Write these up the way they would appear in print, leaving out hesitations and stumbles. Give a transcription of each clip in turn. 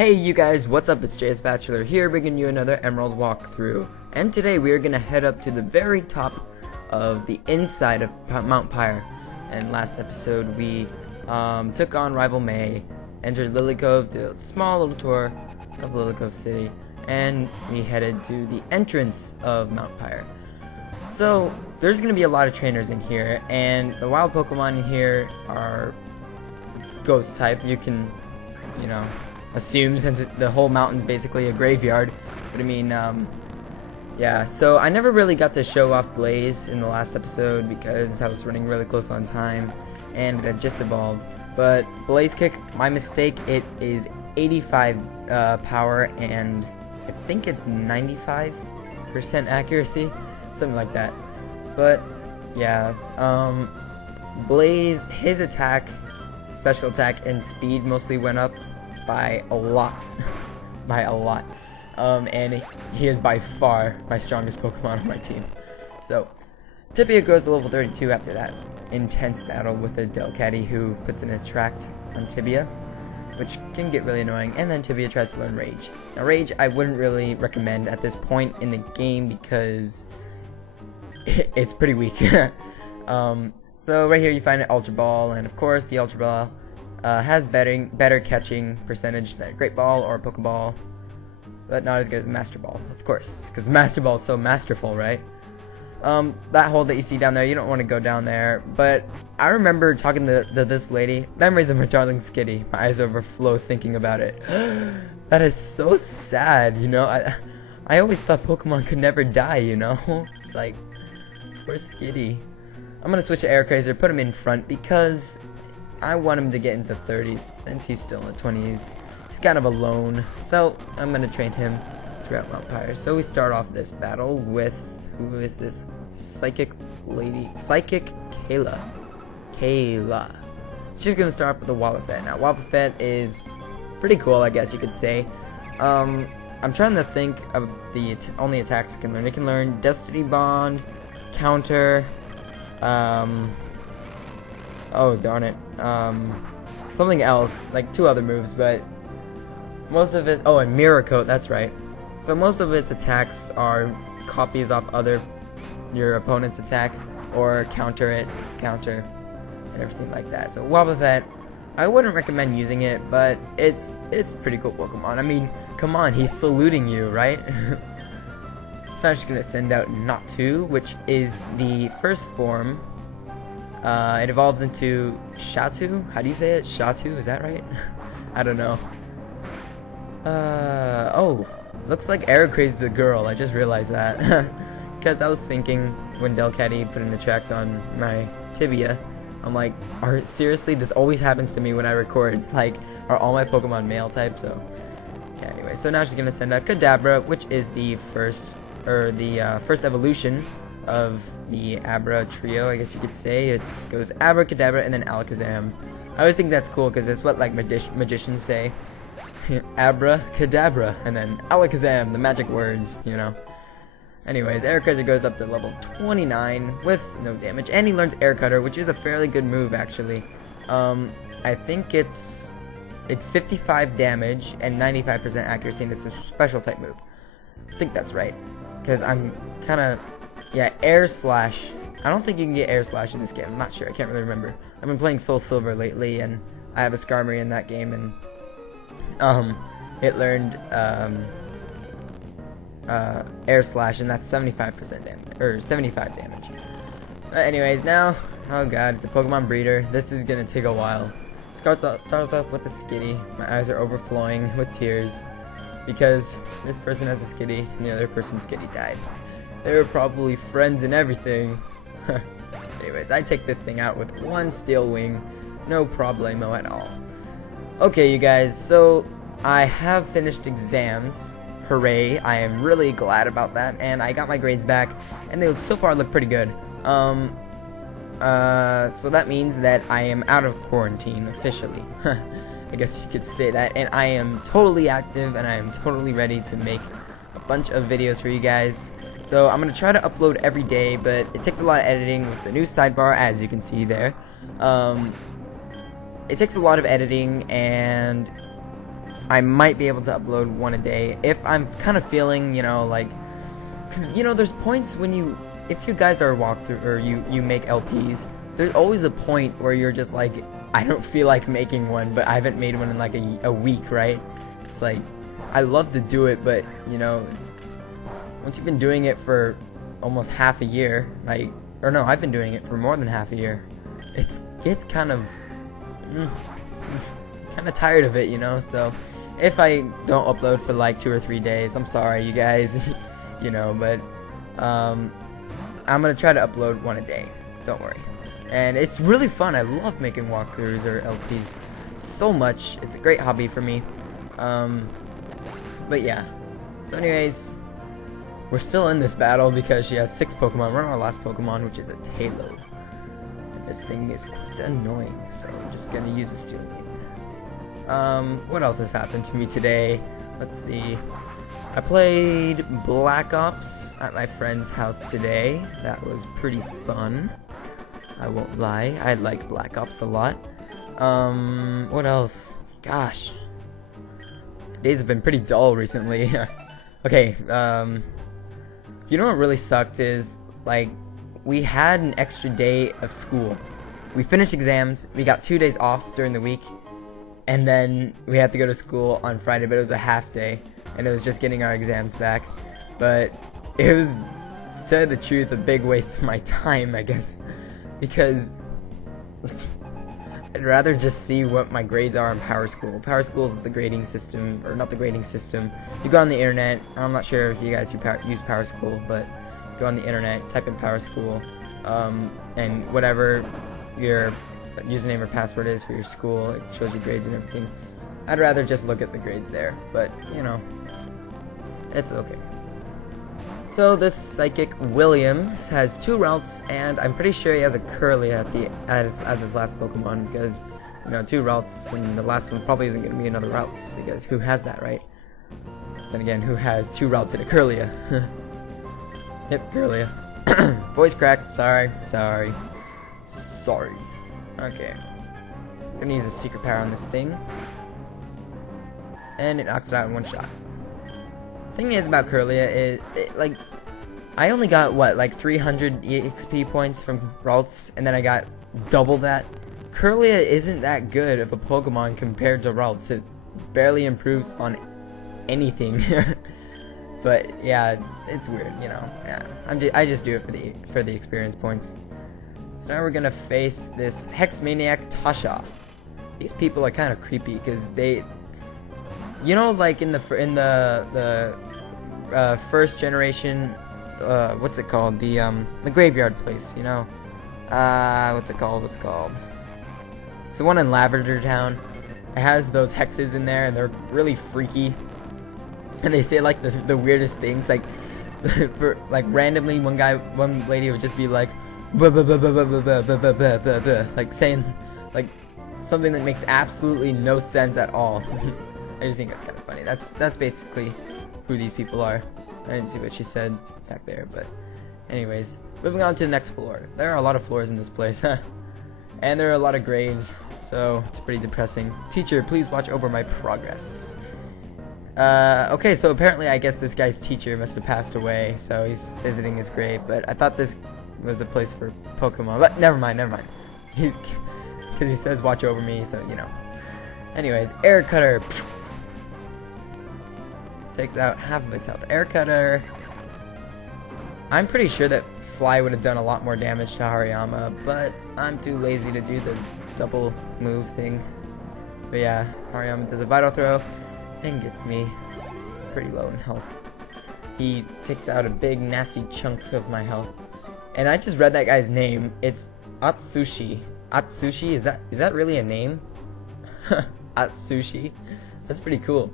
Hey you guys, what's up? It's JS Bachelor here, bringing you another Emerald walkthrough. And today we are going to head up to the very top of the inside of Mount Pyre. And last episode we took on Rival May, entered Lily Cove, did a small little tour of Lily Cove City, and we headed to the entrance of Mount Pyre. So there's going to be a lot of trainers in here, and the wild Pokemon in here are ghost type. You can, assume, since the whole mountain's basically a graveyard. But I mean, yeah, so I never really got to show off Blaze in the last episode because I was running really close on time and it had just evolved. But Blaze Kick, my mistake, it is 85 power and I think it's 95% accuracy, something like that. But yeah, Blaze, his attack, special attack, and speed mostly went up by a lot. And he is by far my strongest Pokemon on my team. So Tibia goes to level 32 after that intense battle with a Delcatty who puts an attract on Tibia, which can get really annoying, and then Tibia tries to learn Rage. Now Rage I wouldn't really recommend at this point in the game because it's pretty weak. So right here you find an Ultra Ball, and of course the Ultra Ball has better catching percentage than a Great Ball or a Pokeball, but not as good as Master Ball, of course, because the Master Ball is so masterful, right? That hole that you see down there, you don't want to go down there, but I remember talking to this lady, memories of my darling Skitty. My eyes overflow thinking about it. That is so sad, I always thought Pokemon could never die, It's like, poor Skitty. I'm gonna switch to Air Crazer, put him in front because I want him to get into 30s since he's still in the 20s. He's kind of alone, so I'm gonna train him throughout Mount Pyre. So we start off this battle with, who is this psychic lady? Psychic Kayla. She's gonna start off with a Wobbuffet. Now Wobbuffet is pretty cool, I guess you could say. I'm trying to think of the only attacks it can learn. It can learn Destiny Bond, Counter, oh darn it, something else, like 2 other moves, but most of it, and Mirror Coat, that's right. So most of its attacks are copies off your opponent's attack, or counter, and everything like that. So Wobbuffet, I wouldn't recommend using it, but it's pretty cool Pokemon. I mean, come on, he's saluting you, right? So I'm just gonna send out Natu, which is the first form. It evolves into Shatu. How do you say it? Shatu, is that right? I don't know. Oh, looks like Aerocraze is a girl. I just realized that. Because I was thinking when Delcatty put an attract on my Tibia, I'm like, seriously, this always happens to me when I record. Like, are all my Pokemon male type? So, yeah, anyway. So now she's gonna send out Kadabra, which is the first evolution of the Abra trio, I guess you could say. It goes Abracadabra and then Alakazam. I always think that's cool because it's what like magicians say. Abracadabra and then Alakazam, the magic words, Anyways, Air Crazer goes up to level 29 with no damage, and he learns Air Cutter, which is a fairly good move actually. I think it's 55 damage and 95% accuracy, and it's a special type move. I think that's right, because I'm kind of, yeah, Air Slash. I don't think you can get Air Slash in this game. I'm not sure. I can't really remember. I've been playing Soul Silver lately, and I have a Skarmory in that game, and it learned Air Slash, and that's 75% damage, or 75 damage. Anyways, now, oh god, it's a Pokemon breeder. This is gonna take a while. Starts off with a Skitty. My eyes are overflowing with tears because this person has a Skitty and the other person's Skitty died. They were probably friends and everything. Anyways, I take this thing out with 1 Steel Wing, no problemo at all. Okay, you guys, so I have finished exams. Hooray, I am really glad about that, and I got my grades back, and they so far look pretty good. So that means that I am out of quarantine officially. I guess you could say that, and I am totally active, and I am totally ready to make a bunch of videos for you guys. So I'm going to try to upload every day, but it takes a lot of editing with the new sidebar, as you can see there. It takes a lot of editing, and I might be able to upload one a day if I'm kind of feeling, you know, like, because, you know, there's points when you, if you guys are walkthrough or you make LPs, there's always a point where you're just like, I don't feel like making one, but I haven't made one in like a week, right? It's like, I love to do it, but, you know, once you've been doing it for almost half a year, like, or no, I've been doing it for more than half a year, it gets kind of tired of it, you know. So if I don't upload for like 2 or 3 days, I'm sorry, you guys, you know, but I'm gonna try to upload one a day, don't worry. And it's really fun. I love making walkthroughs or LPs so much. It's a great hobby for me. But yeah, so anyways, we're still in this battle because she has 6 Pokemon. We're on our last Pokemon, which is a Tailo. This thing is quite annoying, so I'm just gonna use a Steel Beam. What else has happened to me today? Let's see. I played Black Ops at my friend's house today. That was pretty fun. I won't lie. I like Black Ops a lot. What else? Gosh. Days have been pretty dull recently. Okay, you know what really sucked is, like, we had an extra day of school. We finished exams, we got 2 days off during the week, and then we had to go to school on Friday, but it was a half day, and it was just getting our exams back. But it was, to tell you the truth, a big waste of my time, I guess, because I'd rather just see what my grades are in Power School. Power School is the grading system, or not the grading system. You go on the internet, I'm not sure if you guys use Power School, but go on the internet, type in Power School, and whatever your username or password is for your school, it shows your grades and everything. I'd rather just look at the grades there, but, you know, it's okay. So this Psychic Williams has 2 routes, and I'm pretty sure he has a Curlia as his last Pokemon, because, you know, 2 routes, and the last one probably isn't going to be another routes, because who has that, right? Then again, who has 2 routes in a Curlia? Yep, Curlia. Voice cracked, sorry. Okay. I'm gonna use a secret power on this thing, and it knocks it out in 1 shot. Thing is about Curlia is, like, I only got, what, like 300 EXP points from Ralts, and then I got double that. Curlia isn't that good of a Pokemon compared to Ralts. It barely improves on anything. But yeah, it's weird, you know. Yeah, I just do it for the experience points. So now we're gonna face this Hex Maniac Tasha. These people are kind of creepy because they, you know, like in the first generation, what's it called? The graveyard place, you know. What's it called? It's the one in Lavender Town. It has those hexes in there, and they're really freaky. And they say like the weirdest things, like for, like randomly one lady would just be like, like saying like something that makes absolutely no sense at all. I just think that's kind of funny. That's basically who these people are. I didn't see what she said back there, but anyways, moving on to the next floor. There are a lot of floors in this place, and there are a lot of graves, so it's pretty depressing. Teacher, please watch over my progress. Okay, so apparently I guess this guy's teacher must have passed away, so he's visiting his grave, but I thought this was a place for Pokemon, but never mind. Because he says watch over me, so, you know. Anyways, Air Cutter. Takes out half of its health. Air Cutter. I'm pretty sure that Fly would have done a lot more damage to Hariyama, but I'm too lazy to do the double move thing. But yeah, Hariyama does a Vital Throw and gets me pretty low in health. He takes out a big nasty chunk of my health. And I just read that guy's name. It's Atsushi. Atsushi? Is that really a name? Atsushi? That's pretty cool.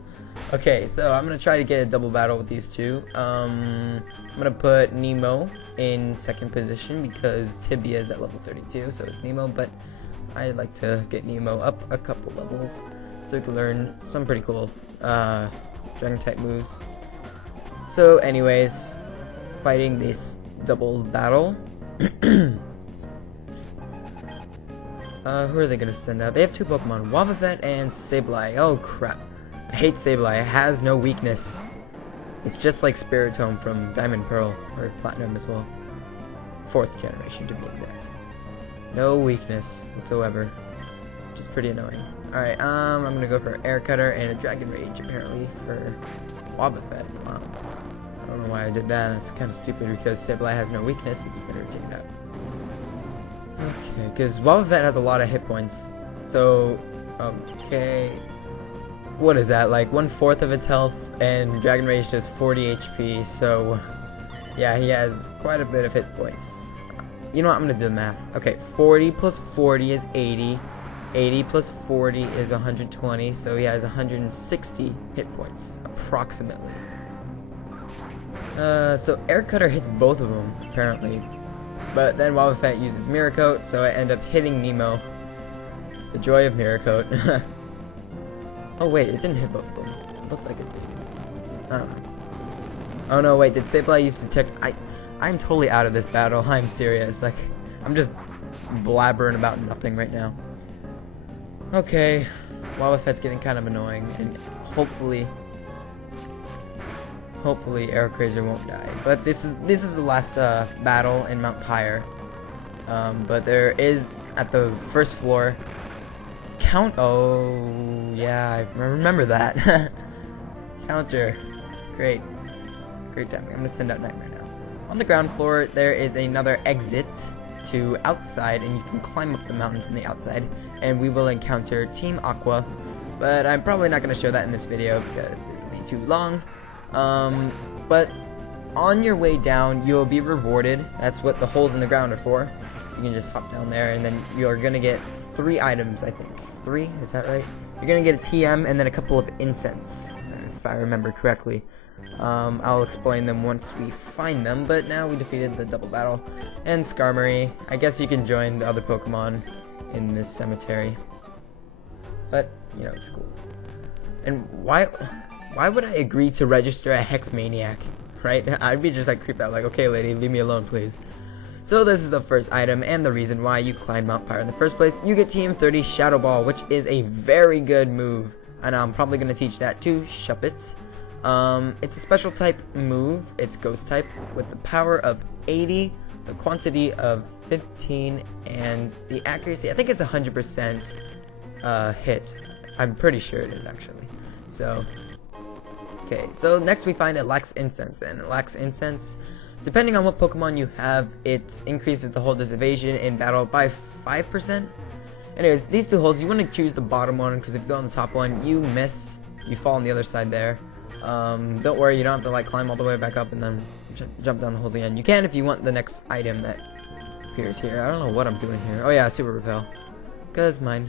Okay, so I'm gonna try to get a double battle with these two. I'm gonna put Nemo in second position because Tibia is at level 32, so it's Nemo, but I like to get Nemo up a couple levels so we can learn some pretty cool dragon type moves. So anyways, fighting this double battle. Who are they gonna send out? They have 2 Pokemon, Wobbuffet and Sableye. Oh crap. I hate Sableye. It has no weakness. It's just like Spiritomb from Diamond Pearl, or Platinum as well. 4th generation to be exact. No weakness whatsoever. Which is pretty annoying. Alright, I'm gonna go for Air Cutter and a Dragon Rage apparently for Wobbuffet. Wow. I don't know why I did that. That's kind of stupid because Sableye has no weakness. It's better to take it out. Okay, because Wobbuffet has a lot of hit points. So, okay. What is that? Like 1/4 of its health, and Dragon Rage does 40 HP. So, yeah, he has quite a bit of hit points. You know what? I'm gonna do the math. Okay, 40 plus 40 is 80. 80 plus 40 is 120. So he has 160 hit points, approximately. So Air Cutter hits both of them, apparently. But then Wobbuffet uses Mirror Coat, so I end up hitting Nemo. The joy of Mirror Coat. Oh wait, it didn't hit both of them. It looks like it did. Oh no, wait, did Sableye use Detect? I'm totally out of this battle. I'm serious. Like, I'm just blabbering about nothing right now. Okay, Wobbuffet's getting kind of annoying, and hopefully Aircrazer won't die. But this is the last battle in Mount Pyre. But there is at the first floor. Oh yeah, I remember that. Counter, great timing. I'm gonna send out Nightmare now. On the ground floor, there is another exit to outside, and you can climb up the mountain from the outside. And we will encounter Team Aqua, but I'm probably not gonna show that in this video because it would be too long. But on your way down, you'll be rewarded. That's what the holes in the ground are for. You can just hop down there, and then you're gonna get 3 items, I think. 3? Is that right? You're gonna get a TM and then a couple of incense, if I remember correctly. I'll explain them once we find them, but now we defeated the double battle. And Skarmory. I guess you can join the other Pokemon in this cemetery. But, you know, it's cool. And why would I agree to register a Hex Maniac, right? I'd be just like creeped out, like, okay lady, leave me alone please. So this is the first item and the reason why you climb Mount Pyre in the first place. You get Team 30 Shadow Ball, which is a very good move, and I'm probably going to teach that to Shuppet. It's a special type move. It's ghost type with the power of 80, the quantity of 15, and the accuracy, I think it's 100% hit. I'm pretty sure it is actually. So okay, so next we find it lacks incense, and it lacks incense. Depending on what Pokemon you have, it increases the holder's evasion in battle by 5%. Anyways, these 2 holes, you want to choose the bottom one, because if you go on the top one, you miss, you fall on the other side there. Don't worry, you don't have to like climb all the way back up and then jump down the holes again. You can if you want the next item that appears here. I don't know what I'm doing here. Oh yeah, Super Repel, because mine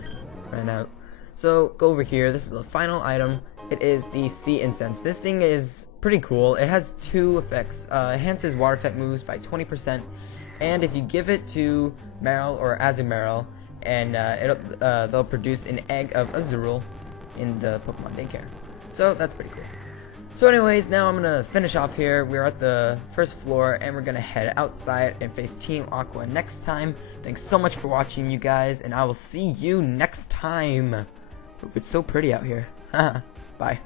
ran out. So go over here. This is the final item. It is the Sea Incense. This thing is pretty cool. It has 2 effects. Enhances water type moves by 20%, and if you give it to Marill or Azumarill, and they'll produce an egg of Azurill in the Pokemon daycare. So that's pretty cool. So anyways, now I'm gonna finish off here. We're at the first floor, and we're gonna head outside and face Team Aqua next time. Thanks so much for watching, you guys, and I will see you next time. Ooh, it's so pretty out here. Bye.